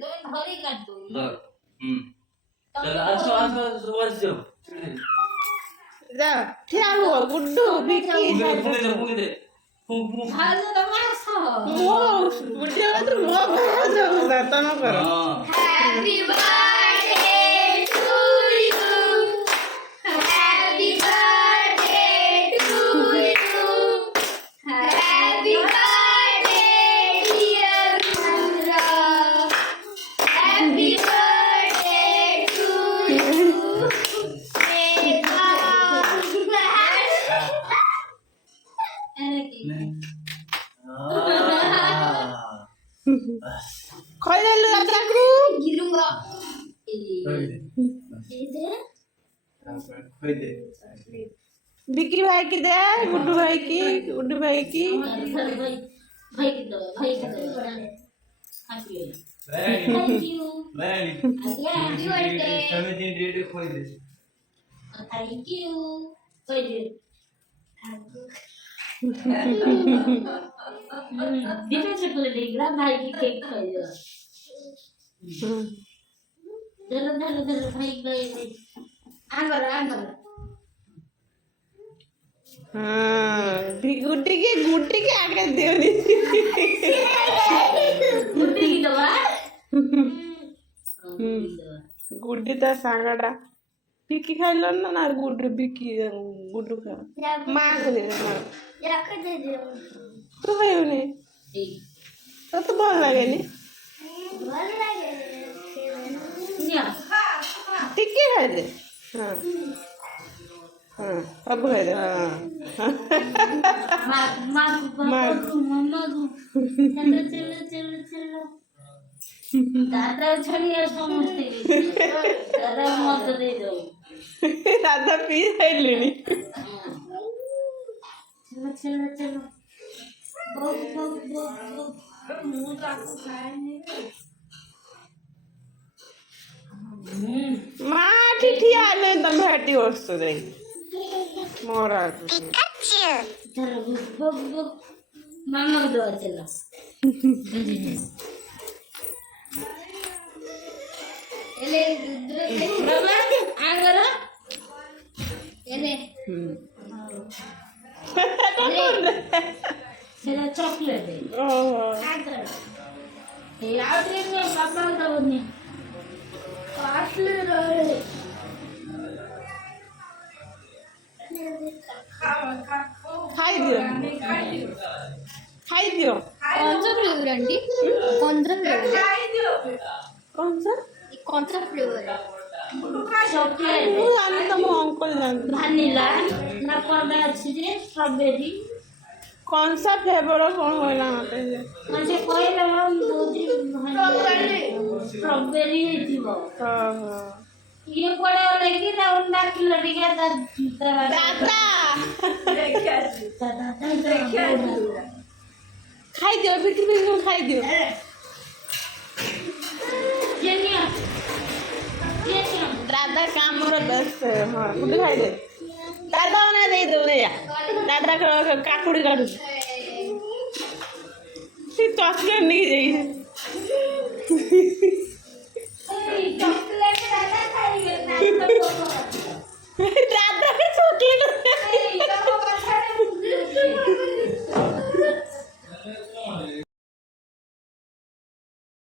धर चल आसो बस जाओ जा ठिया हुआ गुड्डू बिकी फुंगे दे मो गुड्डू तो मो भाजो जाता न करो Happy birthday to you. Happy birthday to you. Happy birthday, dear Pura. Happy birthday to you. May खोई ले लो यात्रा करू गिरूंगा बिकी भाई की दे गुड्डू भाई की भाई की दो thank you happy birthday thank you कोई दे दीपक से बोले देगा भाई की केक खाएगा चलो भाई आंगर हाँ भी गुड्डी के आगे देवनी गुड्डी की दवा गुड्डी तो सांगड़ा बिकी खाइलो ना गुड्डू बिकी गुड्डू का माँ को दे माँ रख दे तो भाई उन्हें तो बोल लगे नहीं टिक्की खाए दे हाँ हाँ अब खाए दे हाँ चलो दादा छड़िया समझते दादा मत दे दो दादा पी है लेनी चलो माँ ठीक आले तो भेटी वस्तु दे मोरा चलो मामा दो चलो एले मामा आंगरा एले चलो चॉकलेट दे आंगरा याद रखना पापा का बने काटले रहे खाई दियो कौन सा फ्लेवर आंटी कौन सा फ्लेवर कौन सा फ्लेवर है चॉकलेट वो जाने तो वो अंकल जानते वनीला ना पड़ा अच्छी जे स्ट्रॉबेरी कौन सा फ्लेवर कौन होना पहले मुझे कोई लगा दो दिन स्ट्रॉबेरी है थी वो हाँ हाँ ये पड़े लेकिन ना उन्ना की लड़कियां दादा दादा खाई दियो बिक्री खाई दियो जेनिया दादा काम मोर बस हाँ कुछ खाई दे दादा उन्हें दे दो ने दादा को काकुड़ी काटू सी चॉकलेट नहीं जाइए